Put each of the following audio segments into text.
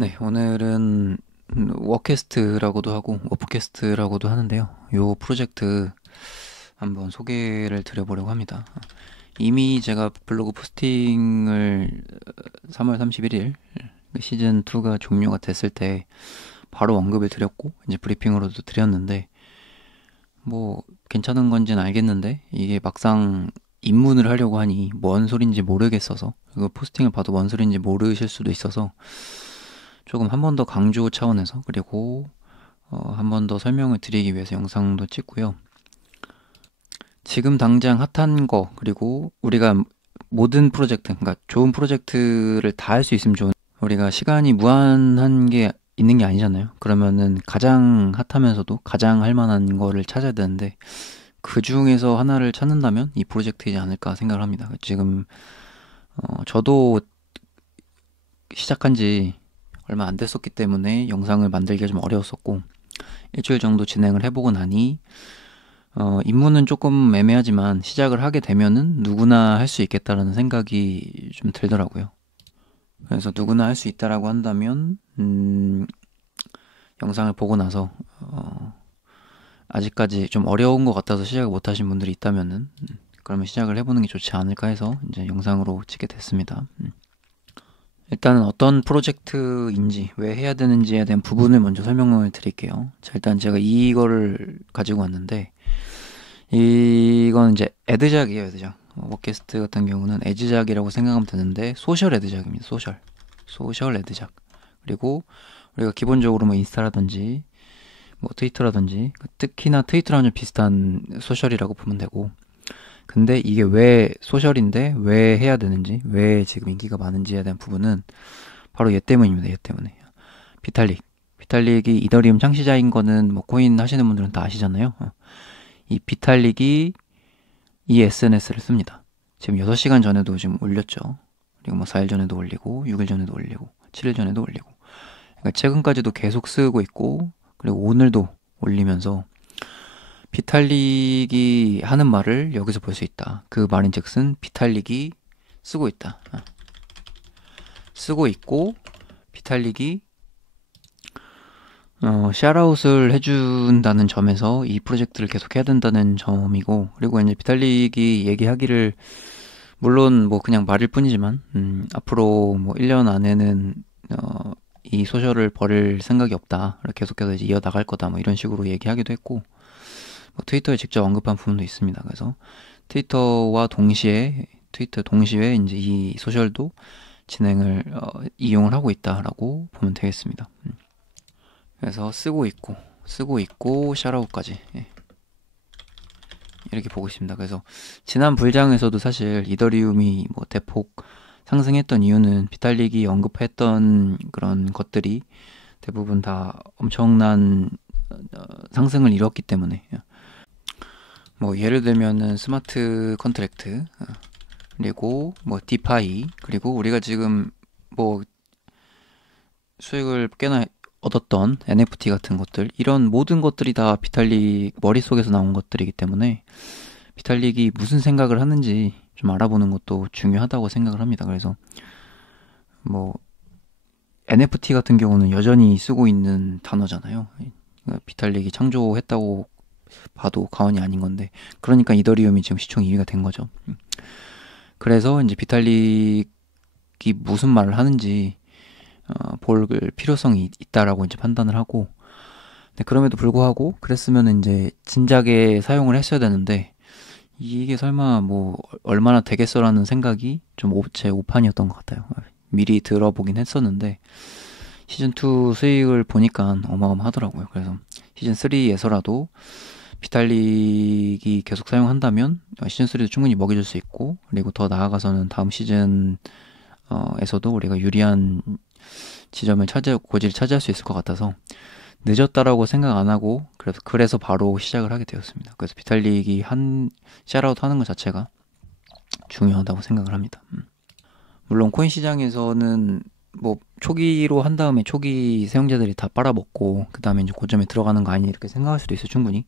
네, 오늘은 워캐스트라고도 하고 워프캐스트라고도 하는데요. 요 프로젝트 한번 소개를 드려보려고 합니다. 이미 제가 블로그 포스팅을 3월 31일 시즌 2가 종료가 됐을 때 바로 언급을 드렸고 이제 브리핑으로도 드렸는데 뭐 괜찮은 건지는 알겠는데 이게 막상 입문을 하려고 하니 뭔 소린지 모르겠어서 이거 포스팅을 봐도 뭔 소린지 모르실 수도 있어서 조금 한 번 더 강조 차원에서 그리고 한 번 더 설명을 드리기 위해서 영상도 찍고요. 지금 당장 핫한 거 그리고 우리가 모든 프로젝트, 그러니까 좋은 프로젝트를 다 할 수 있으면 좋은 우리가 시간이 무한한 게 있는 게 아니잖아요. 그러면은 가장 핫하면서도 가장 할 만한 거를 찾아야 되는데 그 중에서 하나를 찾는다면 이 프로젝트이지 않을까 생각을 합니다. 지금 저도 시작한 지 얼마 안 됐었기 때문에 영상을 만들기가 좀 어려웠었고 일주일 정도 진행을 해보고 나니 입문은 조금 애매하지만 시작을 하게 되면은 누구나 할 수 있겠다라는 생각이 좀 들더라고요. 그래서 누구나 할 수 있다라고 한다면 영상을 보고 나서 아직까지 좀 어려운 것 같아서 시작을 못 하신 분들이 있다면은 그러면 시작을 해보는 게 좋지 않을까 해서 이제 영상으로 찍게 됐습니다. 일단은 어떤 프로젝트인지 왜 해야 되는지에 대한 부분을 먼저 설명을 드릴게요. 자, 일단 제가 이거를 가지고 왔는데 이건 이제 애드작이에요, 애드작. 워캐스트 같은 경우는 애드작이라고 생각하면 되는데 소셜 애드작입니다. 소셜 애드작. 그리고 우리가 기본적으로 뭐 인스타라든지 뭐 트위터라든지 특히나 트위터랑 좀 비슷한 소셜이라고 보면 되고 근데 이게 왜 소셜인데 왜 해야 되는지 왜 지금 인기가 많은지에 대한 부분은 바로 얘 때문입니다. 얘 때문에. 비탈릭이 이더리움 창시자인 거는 뭐 코인 하시는 분들은 다 아시잖아요. 이 비탈릭이 이 SNS를 씁니다. 지금 6시간 전에도 지금 올렸죠. 그리고 뭐 4일 전에도 올리고 6일 전에도 올리고 7일 전에도 올리고 그러니까 최근까지도 계속 쓰고 있고 그리고 오늘도 올리면서 비탈릭이 하는 말을 여기서 볼 수 있다. 그 말인즉슨 비탈릭이 쓰고 있다. 쓰고 있고 비탈릭이 샤라웃을 해준다는 점에서 이 프로젝트를 계속 해야 된다는 점이고 그리고 이제 비탈릭이 얘기하기를 물론 뭐 그냥 말일 뿐이지만 앞으로 뭐 1년 안에는 이 소셜을 버릴 생각이 없다. 계속해서 이제 이어나갈 거다. 뭐 이런 식으로 얘기하기도 했고 뭐 트위터에 직접 언급한 부분도 있습니다. 그래서 트위터 동시에 이제 이 소셜도 진행을 이용을 하고 있다라고 보면 되겠습니다. 그래서 쓰고 있고 샤라웃까지 이렇게 보고 있습니다. 그래서 지난 불장에서도 사실 이더리움이 뭐 대폭 상승했던 이유는 비탈릭이 언급했던 그런 것들이 대부분 다 엄청난 상승을 이뤘기 때문에 뭐 예를 들면은 스마트 컨트랙트 그리고 뭐 디파이 그리고 우리가 지금 뭐 수익을 꽤나 얻었던 NFT 같은 것들 이런 모든 것들이 다 비탈릭 머릿속에서 나온 것들이기 때문에 비탈릭이 무슨 생각을 하는지 좀 알아보는 것도 중요하다고 생각을 합니다. 그래서 뭐 NFT 같은 경우는 여전히 쓰고 있는 단어잖아요. 그러니까 비탈릭이 창조했다고 봐도 과언이 아닌 건데 그러니까 이더리움이 지금 시총 2위가 된 거죠. 그래서 이제 비탈릭이 무슨 말을 하는지 볼 필요성이 있다라고 이제 판단을 하고 네, 그럼에도 불구하고 그랬으면 이제 진작에 사용을 했어야 되는데 이게 설마 뭐 얼마나 되겠어라는 생각이 좀 제 오판이었던 것 같아요. 미리 들어보긴 했었는데 시즌2 수익을 보니까 어마어마하더라고요. 그래서 시즌3에서라도 비탈릭이 계속 사용한다면 시즌3도 충분히 먹여줄 수 있고 그리고 더 나아가서는 다음 시즌에서도 우리가 유리한 지점을 고지를 차지할 수 있을 것 같아서 늦었다라고 생각 안 하고 그래서 바로 시작을 하게 되었습니다. 그래서 비탈릭이 샤라웃 하는 것 자체가 중요하다고 생각을 합니다. 물론 코인 시장에서는 뭐 초기로 한 다음에 초기 사용자들이 다 빨아먹고 그 다음에 이제 고점에 들어가는 거 아니냐 이렇게 생각할 수도 있어요. 충분히.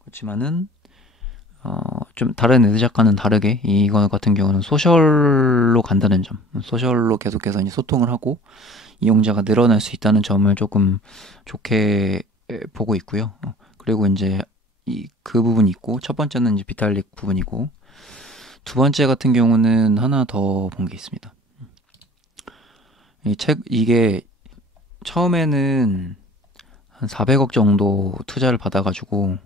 그렇지만은 좀 다른 애드작과는 다르게 이거 같은 경우는 소셜로 간다는 점, 소셜로 계속해서 이제 소통을 하고 이용자가 늘어날 수 있다는 점을 조금 좋게 보고 있고요. 그리고 이제 그 부분이 있고, 첫 번째는 이제 비탈릭 부분이고, 두 번째 같은 경우는 하나 더 본 게 있습니다. 이게 처음에는 한 400억 정도 투자를 받아가지고,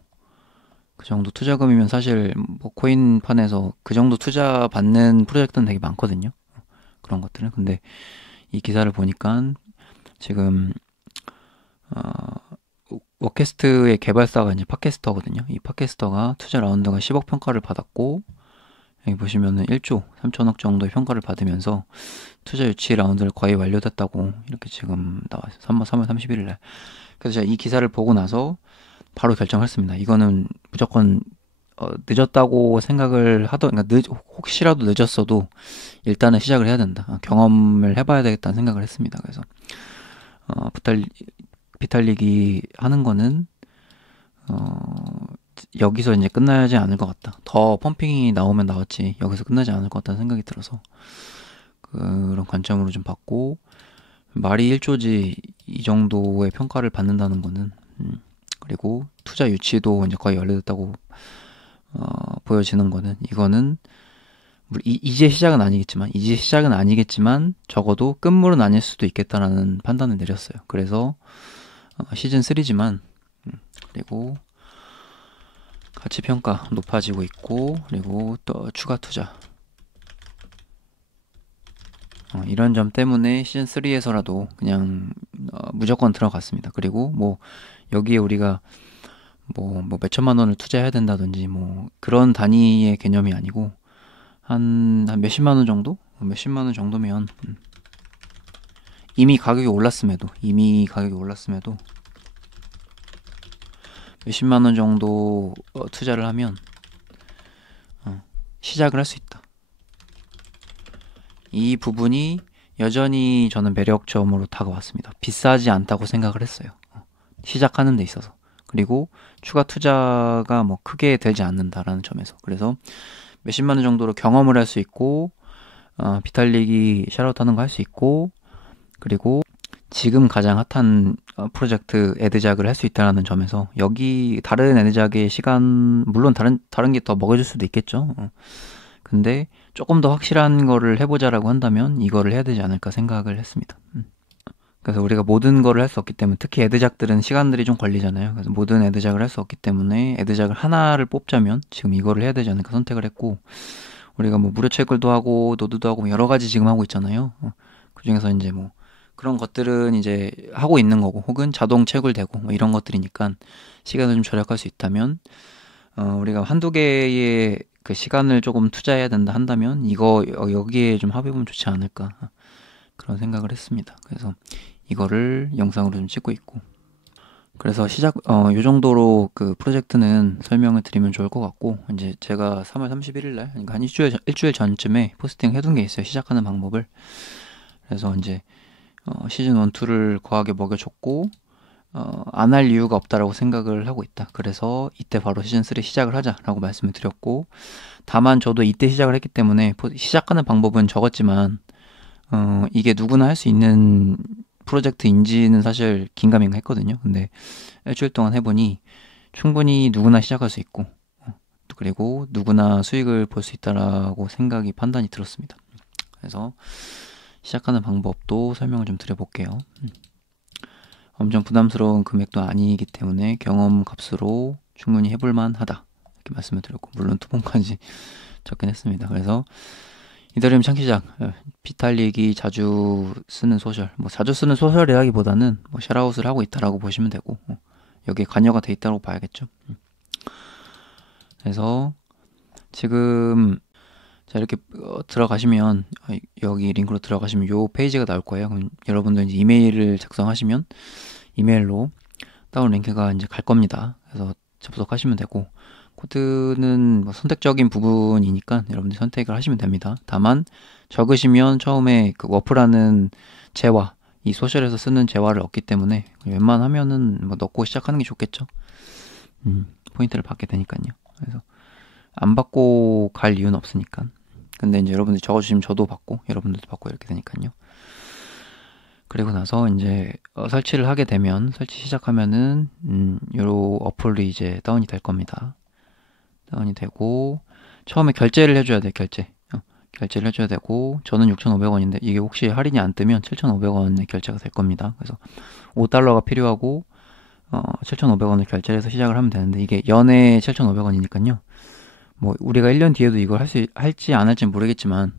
그 정도 투자금이면 사실 뭐 코인판에서 그 정도 투자 받는 프로젝트는 되게 많거든요. 그런 것들은. 근데 이 기사를 보니까 지금 워캐스트의 개발사가 이제 팟캐스터거든요. 이 팟캐스터가 투자 라운드가 10억 평가를 받았고, 여기 보시면은 1조 3천억 정도의 평가를 받으면서 투자 유치 라운드를 거의 완료됐다고 이렇게 지금 나와요. 3월 31일 날. 그래서 제가 이 기사를 보고 나서 바로 결정했습니다. 이거는 무조건 늦었다고 생각을 그러니까 혹시라도 늦었어도 일단은 시작을 해야 된다. 경험을 해봐야 되겠다는 생각을 했습니다. 그래서 비탈릭이 하는 거는 여기서 이제 끝나지 않을 것 같다. 더 펌핑이 나오면 나왔지 여기서 끝나지 않을 것 같다는 생각이 들어서 그런 관점으로 좀 봤고, 말이 1조지 이 정도의 평가를 받는다는 거는 그리고 투자 유치도 이제 거의 완료됐다고 보여지는 거는, 이거는 이제 시작은 아니겠지만 적어도 끝물은 아닐 수도 있겠다라는 판단을 내렸어요. 그래서 시즌 3지만 그리고 가치 평가 높아지고 있고, 그리고 또 추가 투자 이런 점 때문에 시즌 3에서라도 그냥 무조건 들어갔습니다. 그리고 뭐 여기에 우리가 뭐 몇천만 원을 투자해야 된다든지 뭐 그런 단위의 개념이 아니고 한 몇십만 원 정도? 몇십만 원 정도면 이미 가격이 올랐음에도 몇십만 원 정도 투자를 하면 시작을 할 수 있다. 이 부분이 여전히 저는 매력점으로 다가왔습니다. 비싸지 않다고 생각을 했어요. 시작하는 데 있어서. 그리고 추가 투자가 뭐 크게 들지 않는다라는 점에서. 그래서 몇십만 원 정도로 경험을 할 수 있고, 비탈릭이 샤롯하는 거 할 수 있고, 그리고 지금 가장 핫한 프로젝트 애드작을 할 수 있다는 점에서, 여기 다른 애드작의 시간, 물론 다른 게 더 먹여줄 수도 있겠죠. 근데 조금 더 확실한 거를 해보자라고 한다면 이거를 해야 되지 않을까 생각을 했습니다. 그래서 우리가 모든 거를 할 수 없기 때문에, 특히 애드작들은 시간들이 좀 걸리잖아요. 그래서 모든 애드작을 할 수 없기 때문에 애드작을 하나를 뽑자면 지금 이거를 해야 되지 않을까 선택을 했고, 우리가 뭐 무료 채굴도 하고 노드도 하고 여러 가지 지금 하고 있잖아요. 그 중에서 이제 뭐 그런 것들은 이제 하고 있는 거고, 혹은 자동 채굴되고 뭐 이런 것들이니까 시간을 좀 절약할 수 있다면, 우리가 한두 개의 그 시간을 조금 투자해야 된다 한다면 이거 여기에 좀 합해보면 좋지 않을까 그런 생각을 했습니다. 그래서 이거를 영상으로 좀 찍고 있고, 그래서 요 정도로 그 프로젝트는 설명을 드리면 좋을 것 같고, 이제 제가 3월 31일 날, 그러니까 한 일주일 전쯤에 포스팅 해둔 게 있어요. 시작하는 방법을. 그래서 이제 시즌 1, 2를 거하게 먹여줬고, 안 할 이유가 없다라고 생각을 하고 있다. 그래서 이때 바로 시즌 3 시작을 하자라고 말씀을 드렸고, 다만 저도 이때 시작을 했기 때문에 시작하는 방법은 적었지만 이게 누구나 할 수 있는 프로젝트인지는 사실 긴가민가했거든요. 근데 일주일 동안 해보니 충분히 누구나 시작할 수 있고, 그리고 누구나 수익을 볼 수 있다라고 판단이 들었습니다. 그래서 시작하는 방법도 설명을 좀 드려볼게요. 엄청 부담스러운 금액도 아니기 때문에 경험 값으로 충분히 해볼만 하다 이렇게 말씀을 드렸고, 물론 투본까지 적긴 했습니다. 그래서 이더리움 창시작 비탈릭이 자주 쓰는 소셜, 뭐 자주 쓰는 소셜이라기보다는 뭐 샤라웃을 하고 있다라고 보시면 되고, 여기에 관여가 돼 있다고 봐야겠죠. 그래서 지금 자 이렇게 들어가시면, 여기 링크로 들어가시면 요 페이지가 나올 거예요. 그럼 여러분들 이제 이메일을 작성하시면 이메일로 다운 링크가 이제 갈 겁니다. 그래서 접속하시면 되고, 코드는 뭐 선택적인 부분이니까 여러분들 선택을 하시면 됩니다. 다만 적으시면 처음에 그 워프라는 재화, 이 소셜에서 쓰는 재화를 얻기 때문에 웬만하면은 뭐 넣고 시작하는 게 좋겠죠. 포인트를 받게 되니까요. 그래서 안 받고 갈 이유는 없으니까. 근데 이제 여러분들이 적어주시면 저도 받고 여러분들도 받고 이렇게 되니까요. 그리고 나서 이제 설치를 하게 되면 설치 시작하면은 요 어플이 이제 다운이 될 겁니다. 다운이 되고 처음에 결제를 해줘야 돼. 결제를 해줘야 되고 저는 6,500원인데 이게 혹시 할인이 안 뜨면 7,500원의 결제가 될 겁니다. 그래서 5달러가 필요하고 7,500원을 결제를 해서 시작을 하면 되는데 이게 연에 7,500원이니까요. 뭐 우리가 1년 뒤에도 이걸 할지 안 할지는 모르겠지만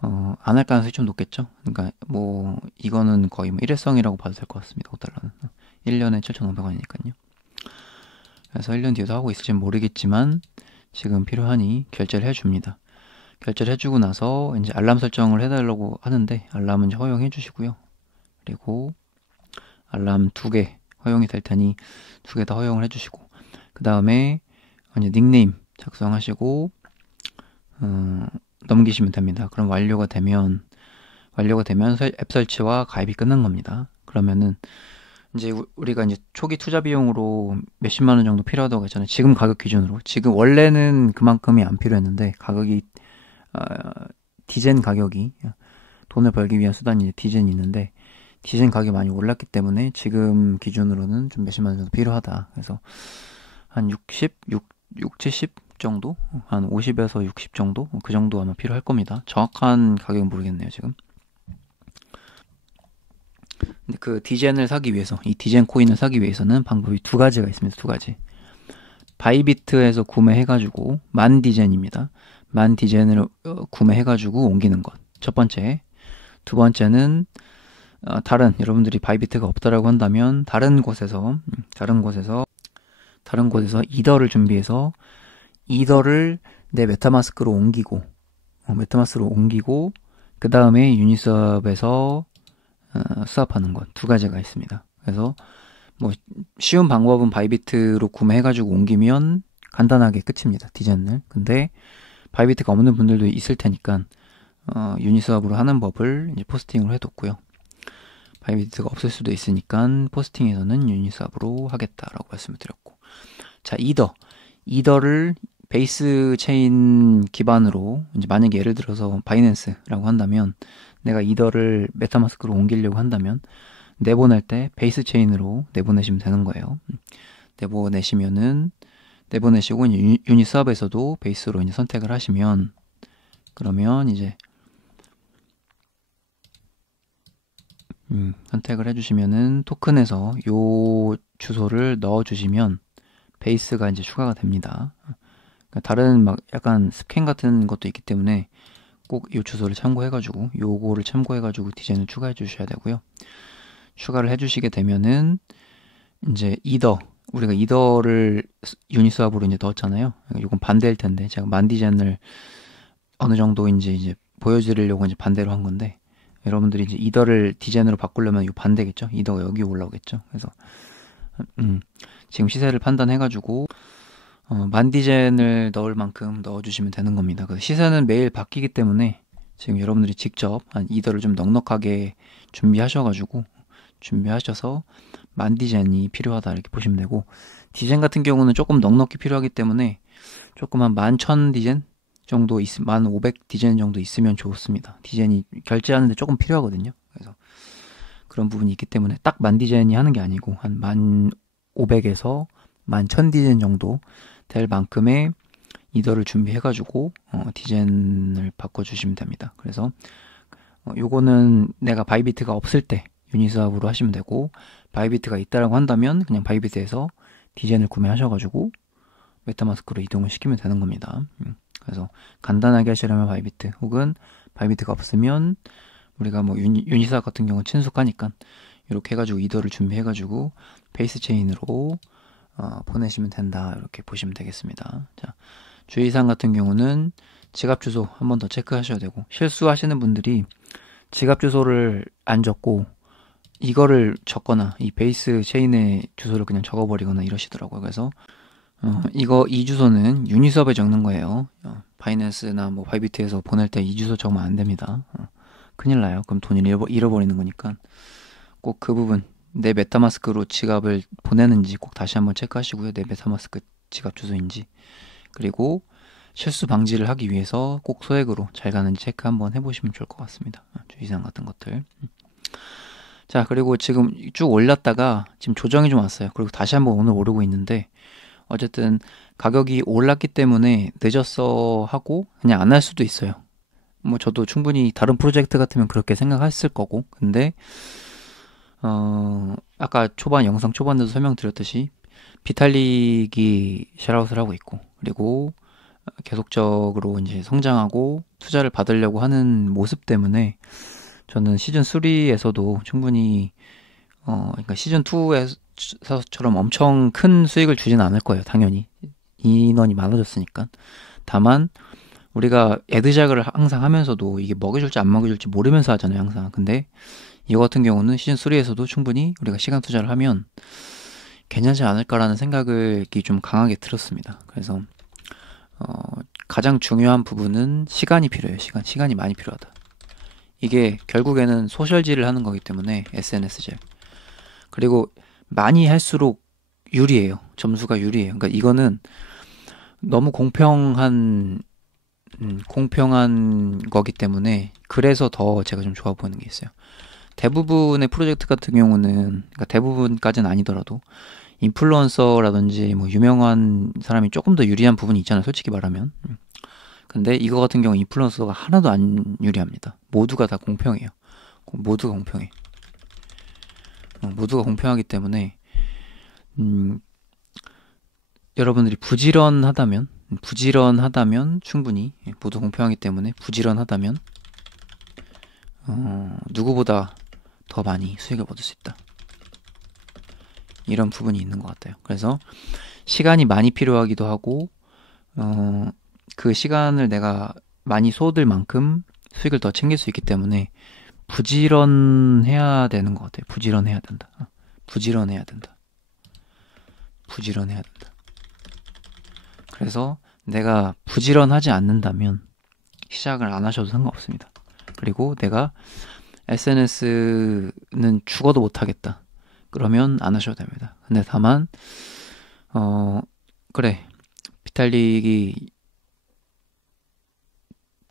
안 할 가능성이 좀 높겠죠. 그러니까 뭐 이거는 거의 뭐 일회성이라고 봐도 될 것 같습니다. 5달러는 1년에 7,500원이니까요. 그래서 1년 뒤에도 하고 있을지는 모르겠지만 지금 필요하니 결제를 해줍니다. 결제를 해주고 나서 이제 알람 설정을 해달라고 하는데 알람은 이제 허용해 주시고요. 그리고 알람 2개 허용이 될 테니 2개 다 허용을 해주시고 그 다음에 이제 닉네임 작성하시고 넘기시면 됩니다. 그럼 완료가 되면 앱 설치와 가입이 끝난 겁니다. 그러면은 이제 우리가 이제 초기 투자 비용으로 몇십만 원 정도 필요하다고 했잖아요. 지금 가격 기준으로. 지금 원래는 그만큼이 안 필요했는데 가격이 디젠 가격이 돈을 벌기 위한 수단이 이제 디젠이 있는데 디젠 가격이 많이 올랐기 때문에 지금 기준으로는 좀 몇십만 원 정도 필요하다. 그래서 한 70 정도? 한 50에서 60 정도? 그 정도 아마 필요할 겁니다. 정확한 가격은 모르겠네요, 지금. 근데 그 디젠을 사기 위해서, 이 디젠 코인을 사기 위해서는 방법이 2가지가 있습니다. 2가지. 바이비트에서 구매해가지고 만 디젠입니다. 만 디젠을 구매해가지고 옮기는 것. 첫 번째. 두 번째는 다른 여러분들이 바이비트가 없다라고 한다면 다른 곳에서 이더를 준비해서 이더를 내 메타마스크로 옮기고 그 다음에 유니스왑에서 수합하는 것 2가지가 있습니다. 그래서 뭐 쉬운 방법은 바이비트로 구매해가지고 옮기면 간단하게 끝입니다. 디젠을. 근데 바이비트가 없는 분들도 있을 테니까 유니스왑으로 하는 법을 이제 포스팅으로 해뒀고요. 바이비트가 없을 수도 있으니까 포스팅에서는 유니스왑으로 하겠다라고 말씀을 드렸고, 자 이더를 베이스 체인 기반으로 이제 만약에 예를 들어서 바이낸스라고 한다면 내가 이더를 메타마스크로 옮기려고 한다면 내보낼 때 베이스 체인으로 내보내시면 되는 거예요. 내보내시고 유니스왑에서도 베이스로 이제 선택을 하시면 그러면 이제 선택을 해주시면은 토큰에서 요 주소를 넣어주시면 베이스가 이제 추가가 됩니다. 그러니까 다른 막 약간 스캔 같은 것도 있기 때문에 꼭 이 주소를 참고해가지고 요거를 참고해가지고 디자인을 추가해 주셔야 되고요. 추가를 해주시게 되면은 이제 우리가 이더를 유니스왑으로 이제 넣었잖아요. 이건 반대일 텐데 제가 만 디자인을 어느 정도인지 이제 보여드리려고 이제 반대로 한 건데 여러분들이 이제 이더를 디자인으로 바꾸려면 이 반대겠죠. 이더가 여기 올라오겠죠. 그래서 지금 시세를 판단해가지고 만 디젠을 넣을 만큼 넣어주시면 되는 겁니다. 그래서 시세는 매일 바뀌기 때문에 지금 여러분들이 직접 한 이더를 좀 넉넉하게 준비하셔서 만 디젠이 필요하다 이렇게 보시면 되고, 디젠 같은 경우는 조금 넉넉히 필요하기 때문에 조금 한 11,000 디젠 정도 1,500 디젠 정도 있으면 좋습니다. 디젠이 결제하는데 조금 필요하거든요. 그래서 그런 부분이 있기 때문에 딱 만 디젠이 하는 게 아니고 한 1,500에서 11,000 디젠 정도 될 만큼의 이더를 준비해가지고 디젠을 바꿔주시면 됩니다. 그래서 요거는 내가 바이비트가 없을 때 유니스왑으로 하시면 되고, 바이비트가 있다라고 한다면 그냥 바이비트에서 디젠을 구매하셔가지고 메타마스크로 이동을 시키면 되는 겁니다. 그래서 간단하게 하시려면 바이비트, 혹은 바이비트가 없으면 우리가 뭐 유니스왑 같은 경우는 친숙하니까 이렇게 해가지고 이더를 준비해가지고 베이스 체인으로 보내시면 된다 이렇게 보시면 되겠습니다. 자, 주의사항 같은 경우는 지갑 주소 한 번 더 체크하셔야 되고, 실수하시는 분들이 지갑 주소를 안 적고 이거를 적거나 이 베이스 체인의 주소를 그냥 적어버리거나 이러시더라고요. 그래서 이 주소는 유니스왑에 적는 거예요. 바이낸스나 뭐 바이비트에서 보낼 때 이 주소 적으면 안 됩니다. 큰일 나요. 그럼 돈을 잃어버리는 거니까 꼭 그 부분, 내 메타마스크로 지갑을 보내는지 꼭 다시 한번 체크하시고요. 내 메타마스크 지갑 주소인지. 그리고 실수 방지를 하기 위해서 꼭 소액으로 잘 가는지 체크 한번 해보시면 좋을 것 같습니다. 주의사항 같은 것들. 자, 그리고 지금 쭉 올랐다가 지금 조정이 좀 왔어요. 그리고 다시 한번 오늘 오르고 있는데, 어쨌든 가격이 올랐기 때문에 늦었어 하고 그냥 안 할 수도 있어요. 뭐 저도 충분히 다른 프로젝트 같으면 그렇게 생각했을 거고, 근데 아까 영상 초반에도 설명드렸듯이 비탈릭이 샤라웃을 하고 있고, 그리고 계속적으로 이제 성장하고 투자를 받으려고 하는 모습 때문에 저는 시즌 3에서도 충분히 그러니까 시즌 2에서처럼 엄청 큰 수익을 주지는 않을 거예요. 당연히 인원이 많아졌으니까. 다만 우리가 애드작을 항상 하면서도 이게 먹여줄지 안 먹여줄지 모르면서 하잖아요, 항상. 근데 이거 같은 경우는 시즌 3에서도 충분히 우리가 시간 투자를 하면 괜찮지 않을까라는 생각을 좀 강하게 들었습니다. 그래서 가장 중요한 부분은 시간이 필요해요. 시간이 많이 필요하다. 이게 결국에는 소셜질을 하는 거기 때문에 SNS질. 그리고 많이 할수록 유리해요. 점수가 유리해요. 그러니까 이거는 너무 공평한 거기 때문에 그래서 더 제가 좀 좋아 보이는 게 있어요. 대부분의 프로젝트 같은 경우는, 그러니까 대부분까지는 아니더라도 인플루언서라든지 뭐 유명한 사람이 조금 더 유리한 부분이 있잖아요. 솔직히 말하면. 근데 이거 같은 경우 인플루언서가 하나도 안 유리합니다. 모두가 다 공평해요. 모두가 공평해. 모두가 공평하기 때문에 여러분들이 부지런하다면 충분히 모두 공평하기 때문에 부지런하다면 누구보다 더 많이 수익을 얻을 수 있다. 이런 부분이 있는 것 같아요. 그래서 시간이 많이 필요하기도 하고 그 시간을 내가 많이 쏟을 만큼 수익을 더 챙길 수 있기 때문에 부지런해야 되는 것 같아요. 부지런해야 된다. 부지런해야 된다. 그래서 내가 부지런하지 않는다면 시작을 안 하셔도 상관없습니다. 그리고 내가 SNS는 죽어도 못하겠다. 그러면 안 하셔도 됩니다. 근데 다만 그래, 비탈릭이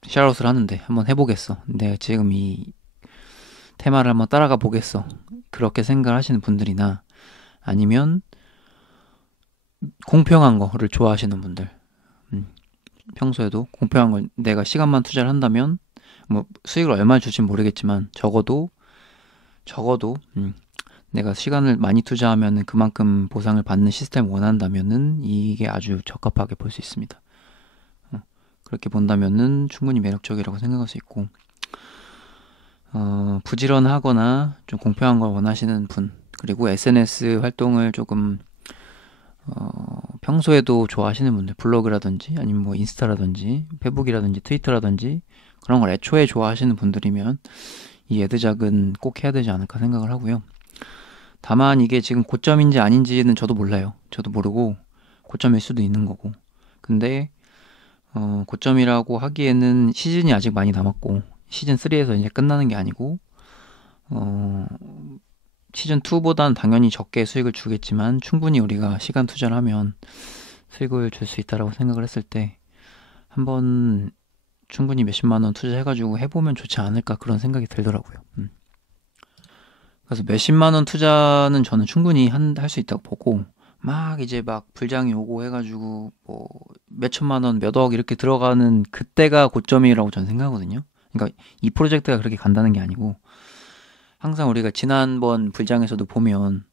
샤롯을 하는데 한번 해보겠어. 내가 지금 이 테마를 한번 따라가 보겠어. 그렇게 생각하시는 분들이나 아니면 공평한 거를 좋아하시는 분들, 평소에도 공평한 걸 내가 시간만 투자를 한다면 뭐 수익을 얼마 줄진 모르겠지만 적어도 내가 시간을 많이 투자하면 그만큼 보상을 받는 시스템을 원한다면은 이게 아주 적합하게 볼 수 있습니다. 그렇게 본다면은 충분히 매력적이라고 생각할 수 있고, 부지런하거나 좀 공평한 걸 원하시는 분, 그리고 SNS 활동을 조금 평소에도 좋아하시는 분들, 블로그라든지 아니면 뭐 인스타라든지 페북이라든지 트위터라든지 그런 걸 애초에 좋아하시는 분들이면 이 애드작은 꼭 해야 되지 않을까 생각을 하고요. 다만 이게 지금 고점인지 아닌지는 저도 몰라요. 저도 모르고 고점일 수도 있는 거고. 근데 고점이라고 하기에는 시즌이 아직 많이 남았고 시즌 3에서 이제 끝나는 게 아니고 시즌 2보다는 당연히 적게 수익을 주겠지만 충분히 우리가 시간 투자를 하면 수익을 줄 수 있다라고 생각을 했을 때 한번 충분히 몇십만 원 투자해가지고 해보면 좋지 않을까 그런 생각이 들더라고요. 그래서 몇십만 원 투자는 저는 충분히 할 수 있다고 보고, 막 이제 막 불장이 오고 해가지고 뭐 몇천만 원, 몇억 이렇게 들어가는 그때가 고점이라고 저는 생각하거든요. 그러니까 이 프로젝트가 그렇게 간다는 게 아니고, 항상 우리가 지난번 불장에서도 보면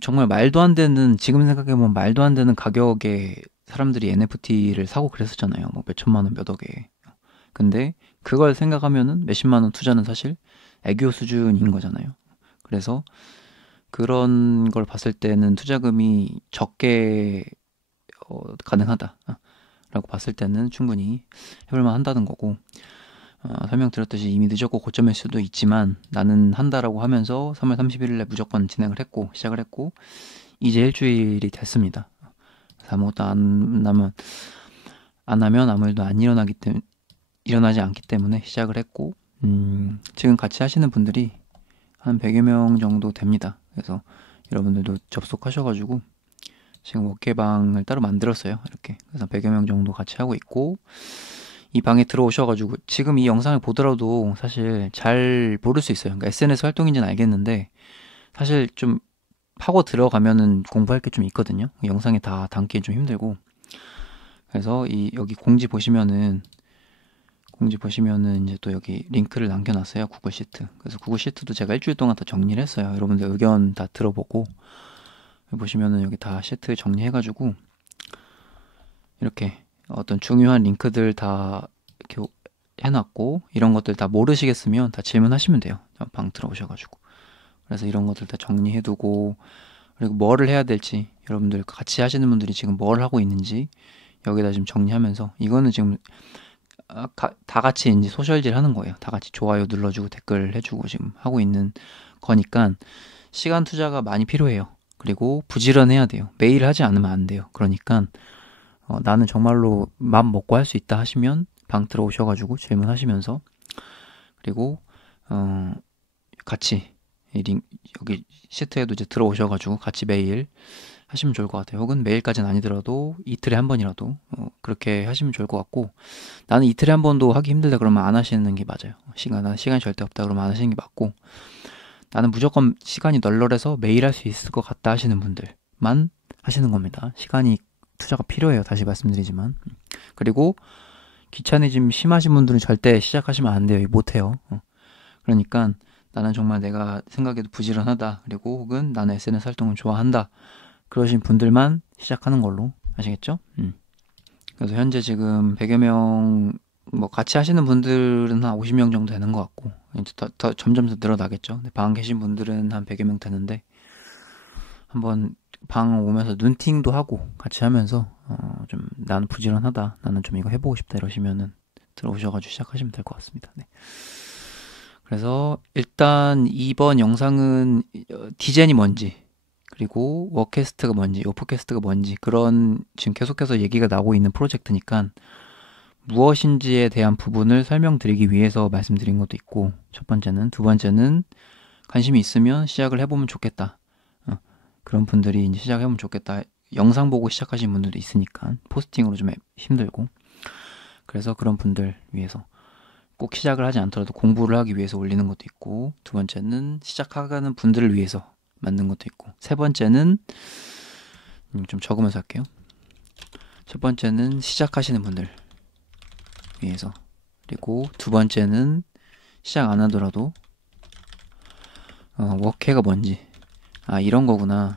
정말 말도 안 되는, 지금 생각해보면 말도 안 되는 가격에 사람들이 NFT를 사고 그랬었잖아요. 뭐 몇천만 원, 몇억에. 근데 그걸 생각하면은 몇십만 원 투자는 사실 애교 수준인 거잖아요. 그래서 그런 걸 봤을 때는 투자금이 적게 가능하다라고 봤을 때는 충분히 해볼만 한다는 거고, 설명드렸듯이 이미 늦었고 고점일 수도 있지만 나는 한다라고 하면서 3월 31일에 무조건 진행을 했고 시작을 했고 이제 일주일이 됐습니다. 아무것도 안 하면 아무 일도 안 일어나지 않기 때문에 시작을 했고, 지금 같이 하시는 분들이 한 100여 명 정도 됩니다. 그래서 여러분들도 접속하셔가지고 지금 워케방을 따로 만들었어요. 이렇게. 그래서 100여 명 정도 같이 하고 있고, 이 방에 들어오셔가지고 지금 이 영상을 보더라도 사실 잘 모를 수 있어요. 그러니까 SNS 활동인지는 알겠는데 사실 좀 파고 들어가면은 공부할 게 좀 있거든요. 영상에 다 담기 좀 힘들고. 그래서 이 여기 공지 보시면은 이제 또 여기 링크를 남겨놨어요. 구글 시트. 그래서 구글 시트도 제가 일주일 동안 다 정리를 했어요. 여러분들 의견 다 들어보고 보시면은 여기 다 시트 정리해가지고 이렇게 어떤 중요한 링크들 다 이렇게 해놨고, 이런 것들 다 모르시겠으면 다 질문하시면 돼요. 방 들어오셔가지고. 그래서 이런 것들 다 정리해두고, 그리고 뭐를 해야 될지, 여러분들 같이 하시는 분들이 지금 뭘 하고 있는지 여기다 지금 정리하면서, 이거는 지금 다 같이 이제 소셜질 하는 거예요. 다 같이 좋아요 눌러주고 댓글 해주고 지금 하고 있는 거니까 시간 투자가 많이 필요해요. 그리고 부지런해야 돼요. 매일 하지 않으면 안 돼요. 그러니까 나는 정말로 맘 먹고 할 수 있다 하시면 방 들어오셔가지고 질문하시면서, 그리고 같이 여기 시트에도 이제 들어오셔가지고 같이 매일 하시면 좋을 것 같아요. 혹은 매일까지는 아니더라도 이틀에 한 번이라도 그렇게 하시면 좋을 것 같고, 나는 이틀에 한 번도 하기 힘들다 그러면 안 하시는 게 맞아요. 나는 시간이 절대 없다 그러면 안 하시는 게 맞고, 나는 무조건 시간이 널널해서 매일 할 수 있을 것 같다 하시는 분들만 하시는 겁니다. 시간이 투자가 필요해요. 다시 말씀드리지만. 그리고 귀차니즘 심하신 분들은 절대 시작하시면 안 돼요. 못해요. 그러니까 나는 정말 내가 생각해도 부지런하다, 그리고 혹은 나는 SNS 활동을 좋아한다, 그러신 분들만 시작하는 걸로. 아시겠죠? 그래서 현재 지금 100여 명, 뭐 같이 하시는 분들은 한 50명 정도 되는 것 같고, 이제 더 점점 더 늘어나겠죠. 방 계신 분들은 한 100여 명 되는데, 한번 방 오면서 눈팅도 하고 같이 하면서 좀 나는 부지런하다, 나는 좀 이거 해보고 싶다 이러시면은 들어오셔가지고 시작하시면 될 것 같습니다. 네. 그래서 일단 이번 영상은 디젠이 뭔지, 그리고 워캐스트가 뭔지, 오프캐스트가 뭔지, 그런 지금 계속해서 얘기가 나오고 있는 프로젝트니까 무엇인지에 대한 부분을 설명드리기 위해서 말씀드린 것도 있고, 첫 번째는. 두 번째는 관심이 있으면 시작을 해보면 좋겠다, 그런 분들이 이제 시작해보면 좋겠다. 영상 보고 시작하신 분들도 있으니까 포스팅으로 좀 힘들고, 그래서 그런 분들 위해서, 꼭 시작을 하지 않더라도 공부를 하기 위해서 올리는 것도 있고, 두 번째는 시작하는 분들을 위해서 만든 것도 있고, 세 번째는 좀 적으면서 할게요. 첫 번째는 시작하시는 분들 위해서, 그리고 두 번째는 시작 안 하더라도 워케가 뭔지, 이런 거구나,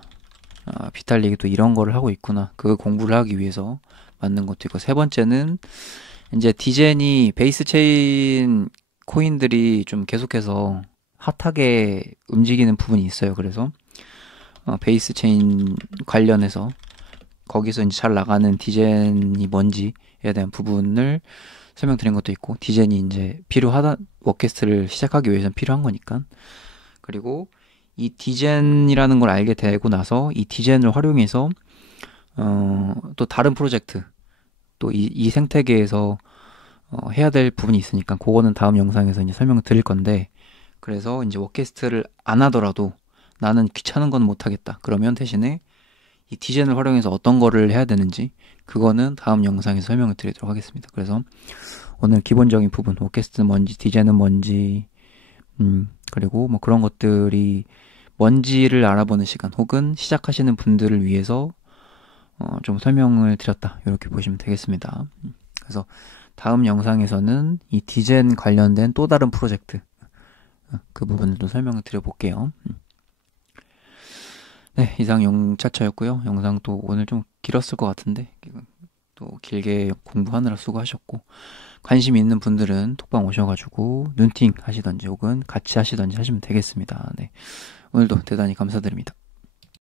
비탈릭이 또 이런 거를 하고 있구나, 그 공부를 하기 위해서 만든 것도 있고, 세 번째는 이제 디젠이 베이스 체인 코인들이 좀 계속해서 핫하게 움직이는 부분이 있어요. 그래서 베이스 체인 관련해서 거기서 이제 잘 나가는 디젠이 뭔지에 대한 부분을 설명드린 것도 있고, 디젠이 이제 필요하다, 워캐스트를 시작하기 위해서는 필요한 거니까. 그리고 이 디젠이라는 걸 알게 되고 나서 이 디젠을 활용해서 또 다른 프로젝트, 또 이 생태계에서 해야 될 부분이 있으니까 그거는 다음 영상에서 이제 설명을 드릴 건데, 그래서 이제 워캐스트를 안 하더라도 나는 귀찮은 건 못 하겠다, 그러면 대신에 이 디젠을 활용해서 어떤 거를 해야 되는지, 그거는 다음 영상에서 설명을 드리도록 하겠습니다. 그래서 오늘 기본적인 부분, 워캐스트는 뭔지, 디젠은 뭔지, 그리고 뭐 그런 것들이 뭔지를 알아보는 시간, 혹은 시작하시는 분들을 위해서 좀 설명을 드렸다, 이렇게 보시면 되겠습니다. 그래서 다음 영상에서는 이 디젠 관련된 또 다른 프로젝트, 그 부분도 설명을 드려볼게요. 네, 이상 용차차였고요. 영상 또 오늘 좀 길었을 것 같은데 또 길게 공부하느라 수고하셨고, 관심 있는 분들은 톡방 오셔가지고 눈팅 하시던지 혹은 같이 하시던지 하시면 되겠습니다. 네, 오늘도 대단히 감사드립니다.